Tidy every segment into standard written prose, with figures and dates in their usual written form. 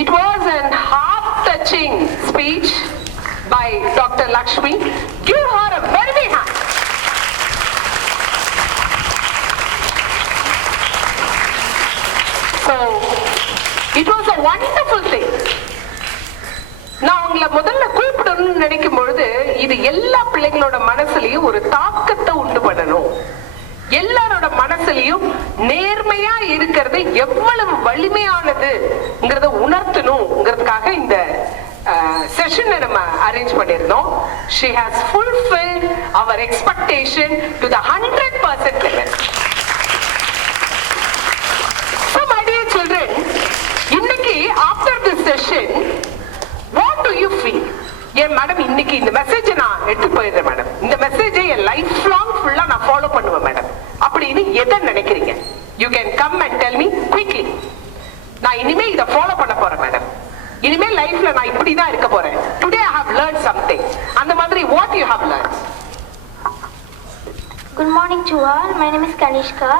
It was an heart-touching speech by Dr. Lakshmi. Give her a very big hand. So, it was a wonderful thing. நான் உங்களை முதல்ல கூப்பிடணும்னு நினைக்கும் பொழுது இது எல்லா பிள்ளைங்களோட மனசுலயும் ஒரு தாக்கத்தை உண்டு பண்ணணும். எல்லாரோட மனசுலயும் நேர்மையா இருக்கிறது எவ்வளவு வலிமையானதுங்கிறத உணர்த்தணுங்கிறதுக்காக இந்த செஷனை நம்ம அரேஞ்ச் பண்ணிருந்தோம். She has fulfilled our expectation to the 100% level. So my dear children, இன்னைக்கு after this session, what do you feel? ஏன் மேடம் இன்னைக்கு இந்த மெசேஜ் நான் எடுத்து போயிடுறேன் மேடம், இந்த மெசேஜை என் லைஃப் லாங் ஃபுல்லா நான் ஃபாலோ பண்ணுவேன் மேடம் அப்படின்னு எதை நினைக்கிறீங்க? You can come and tell me quickly. நான் இனிமே இதை ஃபாலோ பண்ண போறேன் மேடம், இனிமே லைஃப்ல நான் இப்படிதான் இருக்க போறேன். Today I have learn something. அந்த மாதிரி what you have learn? Good morning to all. My name is Kanishka.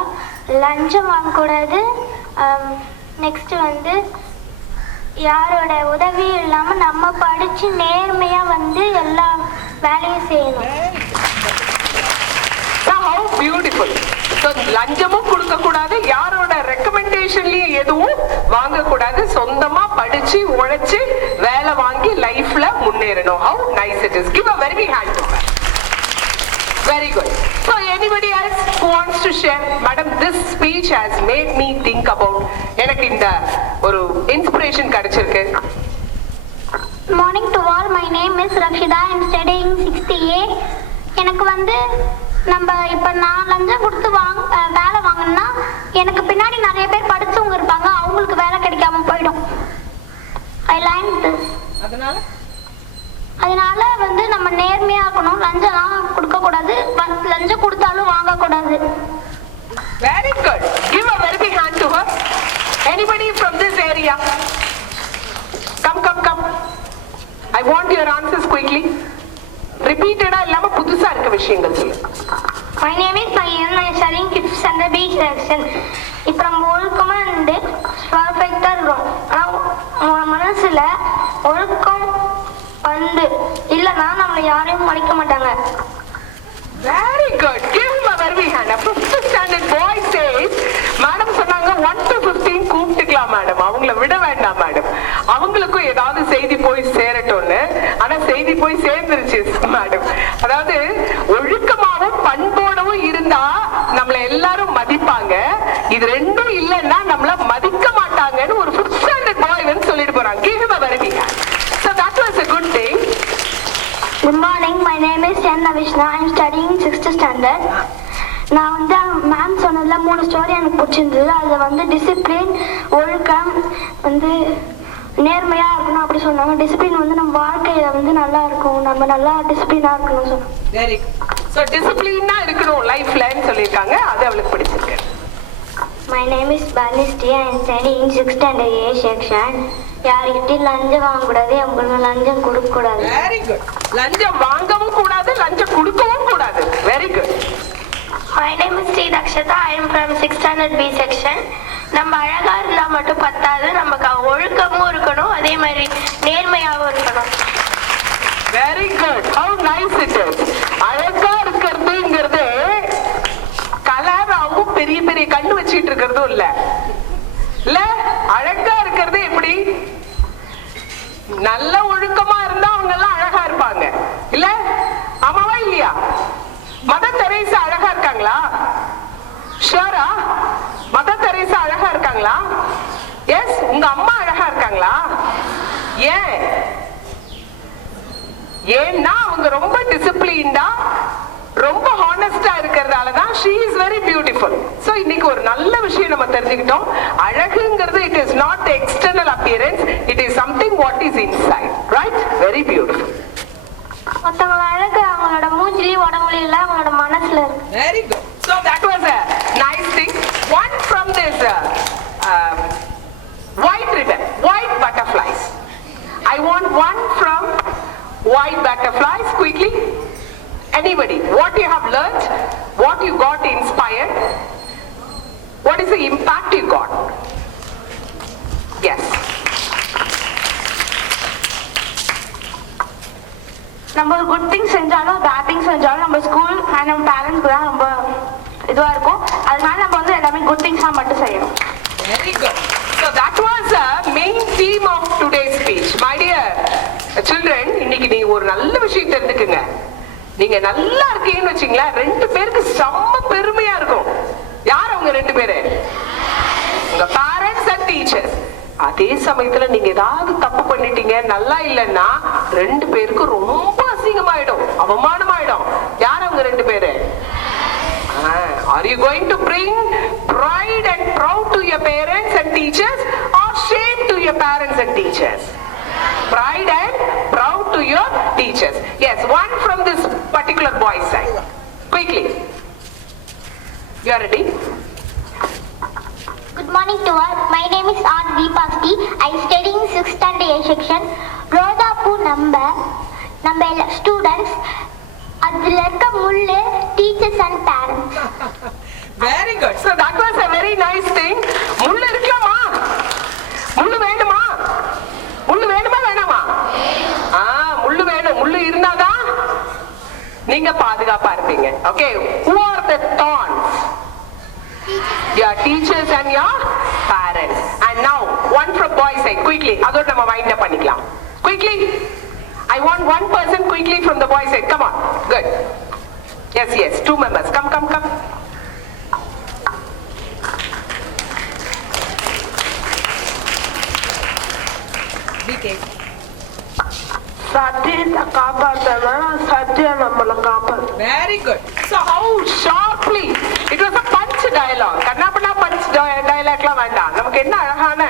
லஞ்சம் வாங்கக்கூடாது. நெக்ஸ்ட் வந்து யாரோட உதவியும் இல்லாமல் நம்ம படித்து நேர்மையாக வந்து எல்லா வேலையும் செய்யணும். How beautiful. So லஞ்சமும் கொடுக்க கூடாது, யாரோட ரெக்கமெண்டேஷன்லயும் எதுவும் வாங்க கூடாது, சொந்தமா படிச்சு உழைச்சு வேலை வாங்கி லைஃப்ல முன்னேறணும். How nice it is. Give a very big hand to her. Very good. So anybody else who wants to share? Madam, this speech has made me think about எனக்கு இந்த ஒரு இன்ஸ்பிரேஷன் கிடைச்சிருக்கு. Good morning to all. My name is Rakshida. I am studying 6th A. எனக்கு வந்து நம்ம இப்போ நான் லஞ்சம் கொடுத்து வேலை வாங்கினா எனக்கு பின்னாடி நிறைய பேர் படிச்சவங்க இருப்பாங்க, அவங்களுக்கு வேலை கிடைக்காம போயிடும். I learned this. அதனால வந்து நம்ம நேர்மையா இருக்கணும். லஞ்சம்லாம் கொடுக்க கூடாது, லஞ்சம் கொடுத்தாலும் வாங்க கூடாது. Very good. Give a very big hand to her. Anybody from this area? Come. I want your answers quickly. Repeated இல்லாம புதுசா இருக்க விஷயங்கள் சொல்லு. My name is Mayan. I am studying 5th standard B section. இப்போ நம்ம ஒழுக்கமா இருந்து பர்ஃபெக்டா இருக்கோம். ஆனா மனசுல ஒழுக்கம் வந்து இல்லைன்னா நம்மளை யாரையும் மதிக்க மாட்டாங்க. Very good. Give him a very big hand. A 5th standard boy says, madam சொன்னாங்க 1 to 15 கூப்பிட்டுக்கலாம் மேடம், அவங்கள விட வேண்டாம் மேடம், அவங்களுக்கும் ஏதாவது செய்தி போய் சேரட்டும்னு. ஆனா செய்தி போய் சேர்ந்துருச்சு மேடம். அதாவது ஒழுக்கமாவும் பண்போடவும் இருந்தா நம்மள எல்லாரும் மதிப்பாங்க, இது ரெண்டும் இல்லைன்னா நம்மள மதிக்க மாட்டாங்கன்னு ஒரு 5th standard boy வந்து சொல்லிட்டு போறாங்க. Give him a very big hand. So that was a good thing. Good morning. My name is Chandna Vishna. I am studying 6th standard. நான் வந்து மேம் சொன்னதுல 3 ஸ்டோரி எனக்கு பிடிச்சிருந்தது. அதில் வந்து டிசிப்ளின், ஒழுக்கம், வந்து நேர்மையா இருக்கணும் அப்படி சொன்னாங்க. டிசிப்ளின் வந்து நம்ம வாழ்க்கையில வந்து நல்லா இருக்கும், நம்ம நல்லா டிசிப்ளினா இருக்கணும் சொன்னாங்க. Very good. சோ டிசிப்ளினா இருக்கணும் லைஃப்லன்னு சொல்லிருக்காங்க, அது அவளுக்கு பிடிச்சிருக்கு. My name is Banisti. I am studying 6th standard A section. யார்கிட்டயும் லஞ்சம் வாங்க கூடாது, அவங்களுக்கு லஞ்சம் கொடுக்க கூடாது. Very good. லஞ்சம் வாங்கவும் கூடாது, லஞ்சம் கொடுக்கவும் கூடாது. Very good. My name is Sri Dakshata. I am from 6th standard B section. நம்ம அழகா இருந்தா மட்டும் பத்தாது, நமக்கு ஒழுக்கமும் இருக்கணும், அதே மாதிரி நேர்மையாகவும் இருக்கணும். Very good. How nice it is. அழகா இருக்கிறதுங்கிறது கலராவும் பெரிய பெரிய கண்ணு வச்சுட்டு இருக்கிறதும் இல்ல. அழகா இருக்கிறது எப்படி? நல்ல ஒழுக்கமா இருந்தா அவங்க எல்லாம் அழகா இருப்பாங்க இல்ல? ஆமாவா இல்லையா? மதர் தெரேசா அழகா இருக்காங்களா? ஷூரா? மதர் தெரேசா அழகா இருக்காங்களா? எஸ். உங்க அம்மா அழகா இருக்காங்களா? ஏன்னா அவங்க ரொம்ப டிசிப்ளின்டா, ரொம்ப ஹானஸ்டா இருக்கிறதாலதான் she is very beautiful. So இன்னைக்கு ஒரு நல்ல விஷயம் நம்ம தெரிஞ்சுக்கிட்டோம். அழகுங்கிறது it is not the external appearance, it is something what is inside, right? Very beautiful. மத்தவங்க அழகு அவங்களோட மூஞ்சிலயும் உடம்புலயும் இல்ல, அவங்களோட மனசுல இருக்கு. Very good. So that was a nice thing. One from this white ribbon, white butterflies. I want one from white butterflies quickly. Anybody, what you have learned, what you got inspired, what is the impact you got? Yes. நம்ம ஒரு good thing செஞ்சாலும் bad thing செஞ்சாலும் நம்ம school and நம்ம பேரண்ட்ஸ்க்கு தான் ரொம்ப இதுவா இருக்கும். அதனால நம்ம வந்து எல்லாமே குட் திங்ஸா மட்டும் செய்யணும். Very good. So that was a main theme of today's speech. My dear children, இன்னைக்கு நீங்க ஒரு நல்ல விஷயம் தெரிஞ்சுக்குங்க. நீங்க நல்லா இருக்கீங்கன்னு வச்சீங்களா, 2 பேருக்கு செம்ம பெருமையா இருக்கும். யார் அவங்க 2 பேரு? உங்க பேரண்ட்ஸ் அண்ட் டீச்சர்ஸ். அதே சமயத்துல நீங்க ஏதாவது தப்பு பண்ணிட்டீங்க, நல்லா இல்லைன்னா 2 பேருக்கு ரொம்ப அசிங்கமாயிடும், அவமானமாயிடும். யார் அவங்க 2 பேரு? Are you going to bring pride and proud to your parents and teachers or shame to your parents and teachers? Pride and proud to your teachers. Yes, one from this particular boy's side. Quickly. You are ready? Good morning to all. My name is R. Deepasti. I study in 6th standard A section. Roda Poo number students. அதுல இருக்க முள்ளு teachers and parents. Very good. So that was a very nice thing. முள்ளு இருக்கலாமா? முள்ளு வேணுமா? முள்ளு வேணுமா வேணாமா? முள்ளு வேணும். முள்ளு இருந்தாதான் நீங்க பாதுகாப்பா இருப்பீங்க. Okay, who are the thorns? Your teachers and your parents. And now one from boys side. Quickly, அதோட நம்ம wind up பண்ணிக்கலாம். Quickly. I want one person quickly from the boys side. Come on. Good. Yes, 2 members. Come. சத்தியத்தை காப்பாற்றணும், சத்தியம் நம்மளை காப்பாற்று. Very good. So how sharply it was a punch dialogue. கண்ணாப்பண்ணா punch dialogue வேண்டாம். நமக்கு என்ன அழகான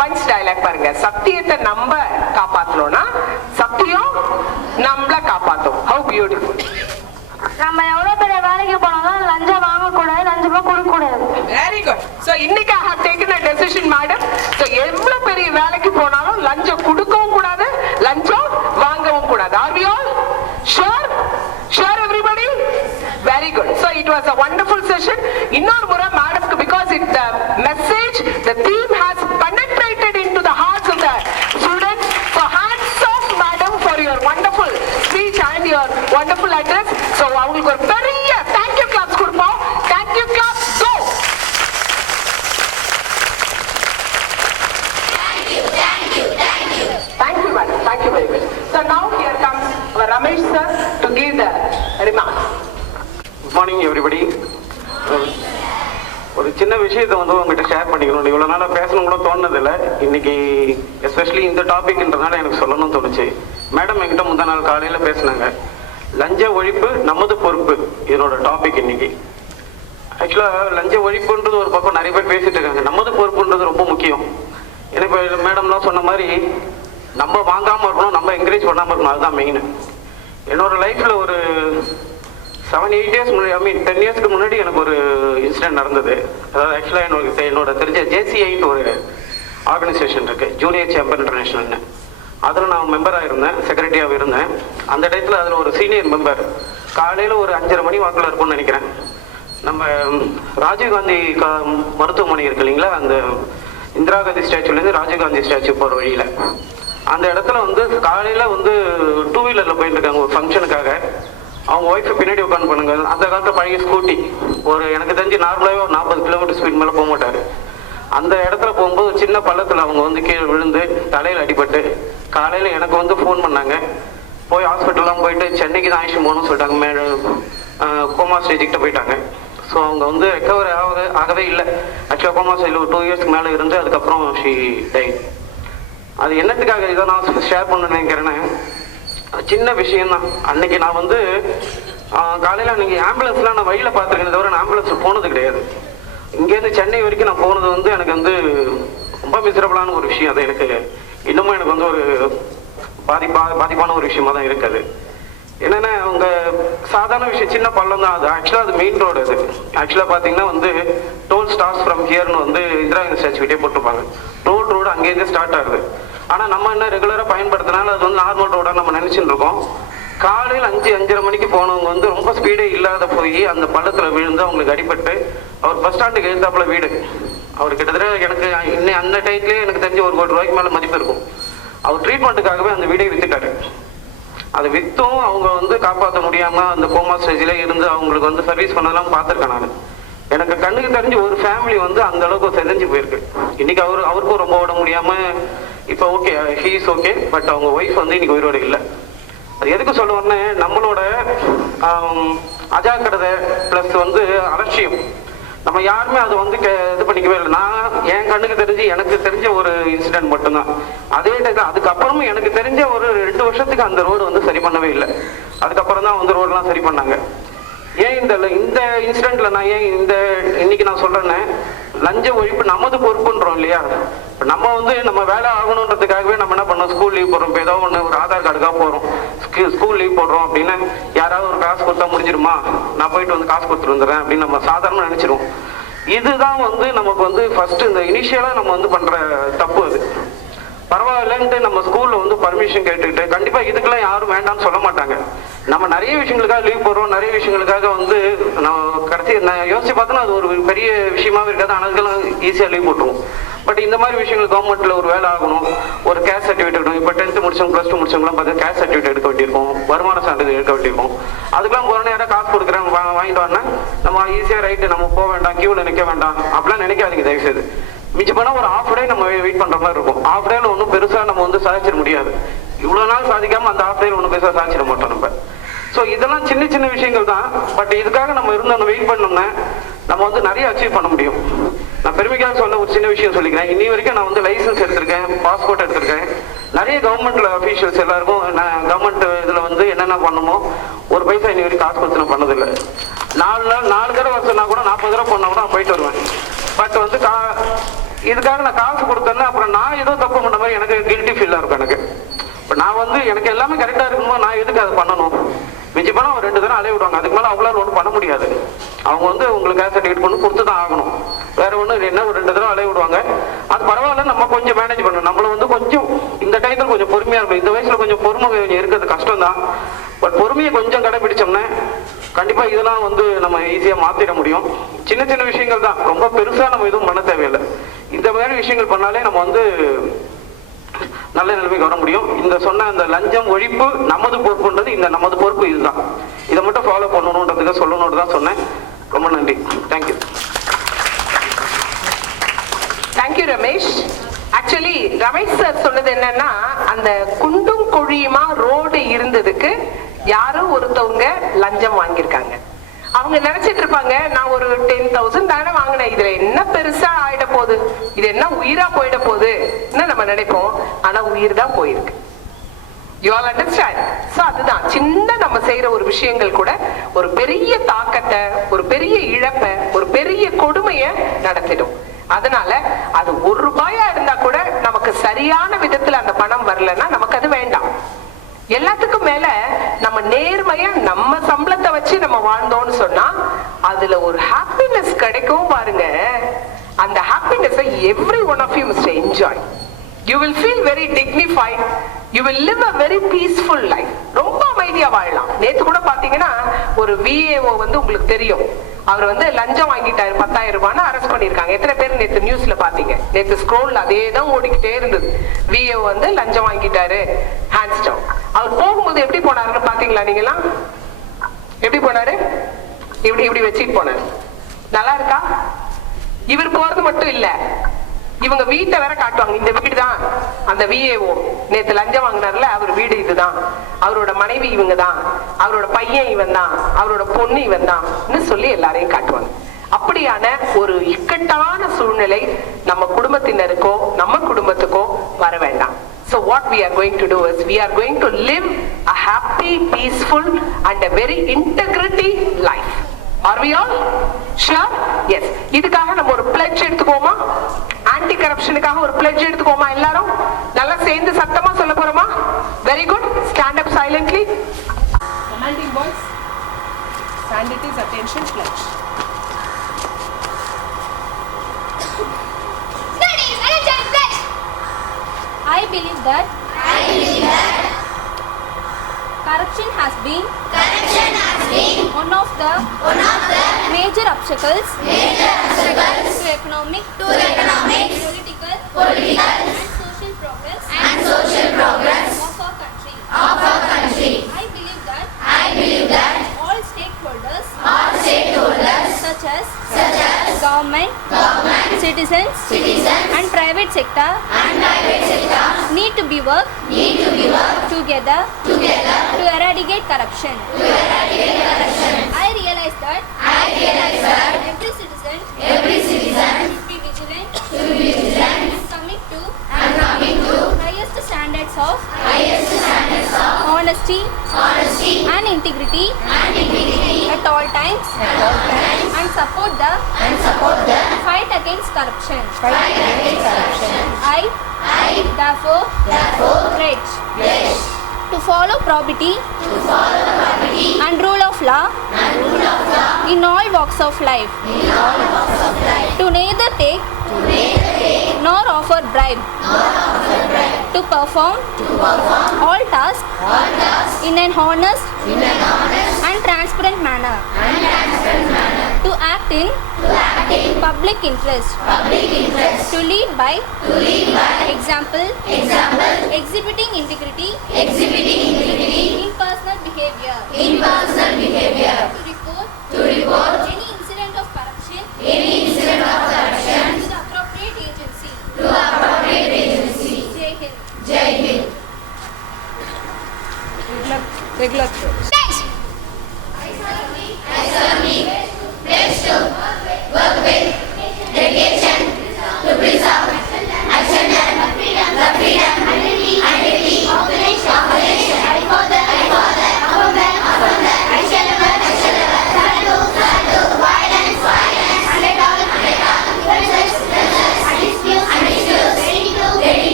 punch dialogue பாருங்க. சத்தியத்தை நம்ம காப்பாத்தணும்னா சத்தியம் நம்மள காப்பாத்தும். How beautiful. நம்ம எவ்வளவு பெரிய வேலைக்கு போனாலும் லஞ்சம் வாங்கக்கூடாது, லஞ்சமா கொடுக்க கூடாது. Very good. So இன்னைக்கு I have taken a decision, madam. So எவ்வளவு பெரிய வேலைக்கு போனாலும் லஞ்சம் கொடுக்கவும் கூடாது, லஞ்சம் வாங்கவும் கூடாது. Are we all sure? Sure everybody? Very good. So it was a wonderful session. இன்னொரு முறை மேடம்க்கு because the message, the theme has penetrated into the hearts of the students. So hands off madam for your wonderful speech and your wonderful address. So அவங்களுக்கு ஒரு பெரிய thank you claps கொடுப்போம். Thank you claps. Go. Thank you madam. Thank you very much. So now here comes our Ramesh sir to give the remarks. Good morning everybody. ஒரு சின்ன விஷயத்தை வந்து உங்ககிட்ட share பண்ணிக்கணும். இவ்வளோ நாளாக பேசணும் கூட தோணுனதில்லை. இன்னைக்கு எஸ்பெஷலி இந்த டாபிக்ன்றதுனால எனக்கு சொல்லணும்னு தோணுச்சு. மேடம் என்கிட்ட முந்தா நாள் காலையில் பேசினாங்க. லஞ்ச ஒழிப்பு நமது பொறுப்பு, இதனோட டாபிக் இன்னைக்கு. ஆக்சுவலாக லஞ்ச ஒழிப்புன்றது ஒரு பக்கம் நிறைய பேர் பேசிட்டு இருக்காங்க. நமது பொறுப்புன்றது ரொம்ப முக்கியம். ஏன்னா இப்போ மேடம்லாம் சொன்ன மாதிரி நம்ம வாங்காமல் இருக்கணும், நம்ம என்கரேஜ் பண்ணாமல் இருக்கணும், அதுதான் மெயின். என்னோட லைஃப்பில் ஒரு 7-8 years முன்னாடி, 10 yearsக்கு முன்னாடி எனக்கு ஒரு இன்சிடென்ட் நடந்தது. அதாவது ஆக்சுவலாக என்னோட தெரிஞ்ச JCIன்னு ஒரு ஆர்கனைசேஷன் இருக்குது, ஜூனியர் சேம்பர் இன்டர்நேஷனல்னு. அதில் நான் மெம்பராக இருந்தேன், செக்ரட்டரியாக இருந்தேன். அந்த டயத்தில் அதில் ஒரு சீனியர் மெம்பர் காலையில் ஒரு 5:30 மணி வாக்கில் இருக்கும்னு நினைக்கிறேன். நம்ம ராஜீவ்காந்தி மருத்துவமனை இருக்கு இல்லைங்களா, அந்த இந்திரா காந்தி ஸ்டாச்சுலேருந்து ராஜீவ்காந்தி ஸ்டாச்சு போகிற வழியில் அந்த இடத்துல வந்து காலையில் வந்து 2 வீலரில் போயிட்டு இருக்காங்க ஒரு ஃபங்க்ஷனுக்காக. அவங்க ஒய்ஃபை பின்னாடி உட்காந்து பண்ணுங்க. அந்த காலத்தில் பழைய ஸ்கூட்டி, ஒரு எனக்கு தெரிஞ்சு நார்மலாகவே ஒரு 40 கிலோமீட்டர் ஸ்பீட் மேலே போக மாட்டார். அந்த இடத்துல போகும்போது சின்ன பள்ளத்தில் அவங்க வந்து கீழே விழுந்து தலையில் அடிபட்டு காலையில் எனக்கு வந்து ஃபோன் பண்ணாங்க. போய் ஹாஸ்பிட்டல்லாம் போயிட்டு சென்னைக்கு தான் ஆயிஷம் போகணும்னு சொல்லிட்டாங்க. கோமா ஸ்டேஜுக்கிட்ட போயிட்டாங்க. ஸோ அவங்க வந்து ரெக்கவர் ஆகவே இல்லை. ஆக்சுவலாக கோமா ஸ்டேஜில் ஒரு 2 yearsக்கு மேலே இருந்து அதுக்கப்புறம் ஷி டை. அது என்னத்துக்காக இதை நான் ஷேர் பண்ண நினைக்கிறேன்னா, சின்ன விஷயம்தான். அன்னைக்கு நான் வந்து காலையில் அன்னைக்கு ஆம்புலன்ஸ்லாம் நான் வழியில் பார்த்துருக்கேன், தவிர நான் ஆம்புலன்ஸில் போனது கிடையாது. இங்கேருந்து சென்னை வரைக்கும் நான் போனது வந்து எனக்கு வந்து ரொம்ப மிசரபிளான ஒரு விஷயம். அது எனக்கு இன்னமும் எனக்கு வந்து ஒரு பாதிப்பான ஒரு விஷயமா தான் இருக்குது. என்னென்னா அவங்க சாதாரண விஷயம், சின்ன பள்ளம் தான் அது. ஆக்சுவலாக அது மெயின் ரோடு. அது ஆக்சுவலாக பார்த்தீங்கன்னா வந்து டோல் ஸ்டார்ட்ஸ் ஃப்ரம் ஹியர்னு வந்து இந்திரா காந்தி ஸ்டாச்சு கிட்டே போட்டிருப்பாங்க. டோல் ரோடு அங்கேருந்து ஸ்டார்ட் ஆகுது. ஆனால் நம்ம என்ன ரெகுலராக பயன்படுத்தினால அது வந்து நார்மல் ரோடாக நம்ம நினச்சிட்டு இருக்கோம். காலையில் 5-5:30 மணிக்கு போனவங்க வந்து ரொம்ப ஸ்பீடே இல்லாத போய் அந்த பள்ளத்தில் விழுந்து அவங்களுக்கு அடிபட்டு அவர் பஸ் ஸ்டாண்டுக்கு எழுந்தாப்புல வீடு. அவர் கிட்டத்தட்ட எனக்கு இன்னும் அந்த டைத்துலேயே எனக்கு தெரிஞ்ச 1 கோடி ரூபாய்க்கு மேலே மதிப்பு இருக்கும். அவர் ட்ரீட்மெண்ட்டுக்காகவே அந்த வீடை வித்துட்டாரு. அதை விற்றும் அவங்க வந்து காப்பாற்ற முடியாமல் அந்த கோமா ஸ்டேஜில் இருந்து அவங்களுக்கு வந்து சர்வீஸ் பண்ணதெல்லாம் பார்த்துருக்கேன் நான். எனக்கு கண்ணுக்கு தெரிஞ்ச ஒரு ஃபேமிலி வந்து அந்த அளவுக்கு செதஞ்சு போயிருக்கு. இன்னைக்கு அவருக்கும் ரொம்ப உடம்பு முடியாமல் இப்போ okay he is okay, but அவங்க ஒய்ஃப் வந்து இன்னைக்கு உயிரோடு இல்லை. அது எதுக்கு சொல்லுவேன்னு, நம்மளோட அஜாக்கிரதை ப்ளஸ் வந்து அலட்சியம், நம்ம யாருமே அது வந்து இது பண்ணிக்கவே இல்லை. நான் என் கண்ணுக்கு தெரிஞ்சு எனக்கு தெரிஞ்ச ஒரு இன்சிடென்ட் மட்டும்தான். அதே டைம் அதுக்கப்புறமும் எனக்கு தெரிஞ்ச ஒரு 2 வருஷத்துக்கு அந்த ரோடு வந்து சரி பண்ணவே இல்லை. அதுக்கப்புறம் தான் வந்து ரோடெலாம் சரி பண்ணாங்க. ஏன் இந்த இன்சிடென்ட்ல நான் ஏன் இன்னைக்கு நான் சொல்றேன்னு, லஞ்ச ஒழிப்பு நமது பொறுப்புன்றோம் இல்லையா. நம்ம வந்து நம்ம வேலை ஆகணுன்றதுக்காகவே நம்ம என்ன பண்ணோம், ஸ்கூல் லீவ் போடுறோம். இப்போ ஏதோ ஒன்று ஒரு ஆதார் கார்டுக்காக போகிறோம், ஸ்கூல் லீவ் போடுறோம் அப்படின்னு யாராவது ஒரு காசு கொடுத்தா முடிஞ்சிருமா, நான் போயிட்டு வந்து காசு கொடுத்துட்டு வந்துடுறேன் அப்படின்னு நம்ம சாதாரணமாக நினைச்சிருவோம். இதுதான் வந்து நமக்கு வந்து ஃபர்ஸ்ட் இந்த இனிஷியலா நம்ம வந்து பண்ற தப்பு. அது பரவாயில்லன்ட்டு நம்ம ஸ்கூல்ல வந்து பர்மிஷன் கேட்டுக்கிட்டு, கண்டிப்பா இதுக்கெல்லாம் யாரும் வேண்டாம்னு சொல்ல மாட்டாங்க. நம்ம நிறைய விஷயங்களுக்காக லீவ் போடுறோம், நிறைய விஷயங்களுக்காக வந்து நம்ம கடைசி யோசிச்சு பார்த்தோன்னா அது ஒரு பெரிய விஷயமாவே இருக்காது, ஆனால் அதுக்கெல்லாம் ஈஸியாக லீவ் போட்டுருவோம். பட் இந்த மாதிரி விஷயங்கள் கவர்மெண்ட்ல ஒரு வேலை ஆகணும், ஒரு கேஸ்ட் சர்டிஃபிகேட் எடுக்கணும். இப்போ 10th முடிச்சவங்க +2 முடிச்சவங்களாம் பார்த்து கேஸ்ட் சர்டிஃபிகேட் எடுக்க வேண்டியிருக்கும், வருமான சான்றிதழ் எடுக்க வேண்டியிருக்கும். அதுக்கெல்லாம் போகிற நேரம் காசு கொடுக்குறேன் வாங்கிட்டு வரேன்னா நம்ம ஈஸியாக ரைட்டு நம்ம போக வேண்டாம், கியூவில் நிற்க வேண்டாம் அப்படிலாம் நினைக்காதீங்க தயவுசெய்து. மிஞ்சி போனா ஒரு ½ டே நம்ம வெயிட் பண்ற மாதிரி இருக்கும். ½ டேல ஒன்றும் பெருசா நம்ம வந்து சாதிச்சிட முடியாது. இவ்வளவு நாள் சாதிக்காம அந்த ½ டேல ஒன்றும் பெருசா சாதிச்சிட மாட்டோம் நம்ம. ஸோ இதெல்லாம் சின்ன சின்ன விஷயங்கள் தான். பட் இதுக்காக நம்ம இருந்து வெயிட் பண்ணோம்னா நம்ம வந்து நிறைய அச்சீவ் பண்ண முடியும். நான் பெருமைக்காக சொல்ல ஒரு சின்ன விஷயம் சொல்லிக்கிறேன். இன்னி வரைக்கும் நான் வந்து லைசன்ஸ் எடுத்திருக்கேன், பாஸ்போர்ட் எடுத்திருக்கேன். நிறைய கவர்மெண்ட்ல அஃபீஷியல்ஸ் எல்லாருக்கும் நான் கவர்மெண்ட் இதுல வந்து என்னென்ன பண்ணணுமோ ஒரு பைசா இன்னி வரைக்கும் காசு கொடுத்து நான் பண்ணதில்லை. 4 தடவை வருஷம்னா கூட 40 தடவை பண்ணா கூட நான் போயிட்டு வருவேன். பட் வந்து இதுக்காக நான் காசு கொடுத்தேன்னா அப்புறம் நான் ஏதோ தப்பு பண்ண மாதிரி எனக்கு கில்ட்டி ஃபீலாக இருக்கும். எனக்கு இப்போ நான் வந்து எனக்கு எல்லாமே கரெக்டாக இருக்கும்போது நான் எதுக்கு அதை பண்ணணும்? மிஞ்சி போனால் ஒரு 2 தடவை அலைய விடுவாங்க, அதுக்கு மேலே அவங்களால ஒன்றும் பண்ண முடியாது. அவங்க வந்து உங்களுக்கு கேஸ் சர்டிஃபிகேட் கொண்டு கொடுத்து தான் ஆகணும். வேற ஒன்று என்ன ஒரு 2 தடவை அலைய விடுவாங்க. அது பரவாயில்ல, நம்ம கொஞ்சம் மேனேஜ் பண்ணணும். நம்மள வந்து கொஞ்சம் இந்த டைத்தில் கொஞ்சம் பொறுமையாக இருக்கும். இந்த வயசில் கொஞ்சம் பொறுமை இருக்கிறது கஷ்டம் தான். பட் பொறுமையை கொஞ்சம் கடைபிடிச்சோம்னா கண்டிப்பா இதெல்லாம் வந்து நம்ம ஈஸியா மாத்திட முடியும். சின்ன சின்ன விஷயங்கள் தான், ரொம்ப பெருசா நம்ம எதுவும் பண்ண தேவையில்லை. இந்த மாதிரி விஷயங்கள் பண்ணாலே நம்ம வந்து நல்ல நிலைமைக்கு வர முடியும். இந்த சொன்ன இந்த லஞ்சம் ஒழிப்பு நமது பொறுப்புன்றது, இந்த நமது பொறுப்பு இதுதான். இதை மட்டும் ஃபாலோ பண்ணணுன்றதுக்கு சொல்லணும்னு தான் சொன்னேன். ரொம்ப நன்றி. Thank you. Thank you Ramesh. Actually Ramesh sir சொன்னது என்னன்னா, அந்த குண்டும் குழியுமா ரோடு இருந்ததுக்கு யாரோ ஒருத்தவங்க லஞ்சம் வாங்கியிருக்காங்க. அவங்க நினைச்சிட்டு இருப்பாங்க, நான் ஒரு 10,000 தானே வாங்கினேன், இதுல என்ன பெருசா ஆயிட போகுது, இது என்ன உயிரா போயிட போகுது நம்ம நினைப்போம். ஆனா உயிர் தான் போயிருக்கு. You all understand? சோ அதுதான் சின்ன நம்ம செய்யற ஒரு விஷயங்கள் கூட ஒரு பெரிய தாக்கத்தை, ஒரு பெரிய இழப்பை, ஒரு பெரிய கொடுமையை நடத்திடும். அதனால அது ₹1 இருந்தா கூட நமக்கு சரியான விதத்துல அந்த பணம் வரலன்னா நமக்கு அது வேண்டாம். எல்லாத்துக்கும் மேல நம்ம நேர்மையா நம்ம சம்பளத்தை வச்சு நம்ம வாழ்ந்தோம்னு சொன்னா அதுல ஒரு ஹாப்பினஸ் கிடைக்கும் பாருங்க. அந்த happiness every one of you must enjoy. You will feel very dignified. You will live a very peaceful life. ரொம்ப அமைதியா வாழலாம். நேத்து கூட பாத்தீங்கன்னா ஒரு VAO வந்து உங்களுக்கு தெரியும், அவர் வந்து லஞ்சம் வாங்கிட்டாரு, 10,000 ரூபான்னு அரெஸ்ட் பண்ணிருக்காங்க. எத்தனை பேர் நேத்து நியூஸ்ல பாத்தீங்க? நேத்து ஸ்க்ரோல்ல அதே தான் ஓடிக்கிட்டே இருந்தது. VAO வந்து லஞ்சம் வாங்கிட்டாரு, ஹேண்ட்ஸ் டவுன். அவர் போகும்போது எப்படி போனாருன்னு பாத்தீங்களா? நீங்களாம் எப்படி போனாரு? இப்படி வச்சுட்டு போனாரு. நல்லா இருக்கா? இவர் போறது மட்டும் இல்ல, இவங்க வீட்டை வேற காட்டுவாங்க. இந்த வீடு தான் அந்த VAO நேத்து லஞ்சம் வாங்கினார்ல, அவர் வீடு இதுதான், அவரோட மனைவி இவங்க தான், அவரோட பையன் இவன் தான், அவரோட பொண்ணு இவன் தான் சொல்லி எல்லாரையும் காட்டுவாங்க. அப்படியான ஒரு இக்கட்டான சூழ்நிலை நம்ம குடும்பத்தினருக்கோ நம்ம குடும்பத்துக்கோ வர வேண்டாம். So what we are going to do is we are going to live a happy, peaceful and a very integrity life. Are we all sure? Yes. இதுக்காக நம்ம ஒரு pledge எடுத்துக்கோமா? ஆன்டி கரப்ஷனுக்காக ஒரு pledge எடுத்துக்கோமா? எல்லாரும் நல்லா சேர்ந்து சத்தமா சொல்ல போறோமா? Very good. Stand up silently. Commanding voice. Stand it is attention pledge. Studies attention pledge. I believe that corruption has been one of the major obstacles to economic, political and social progress of our country. government, citizens, and private sector need to be work together to eradicate corruption. I realize that every citizen should be vigilant and commit to highest standards of honesty and integrity at all times and support the fight against corruption. I therefore pledge to follow probity and rule of law in all walks of life, to neither take nor offer bribe, to perform all tasks in an honest and transparent manner, to act in public interest, to lead by example, exhibiting integrity in personal behavior, to report any incident of corruption to the appropriate agency. Jai Hind. Regular.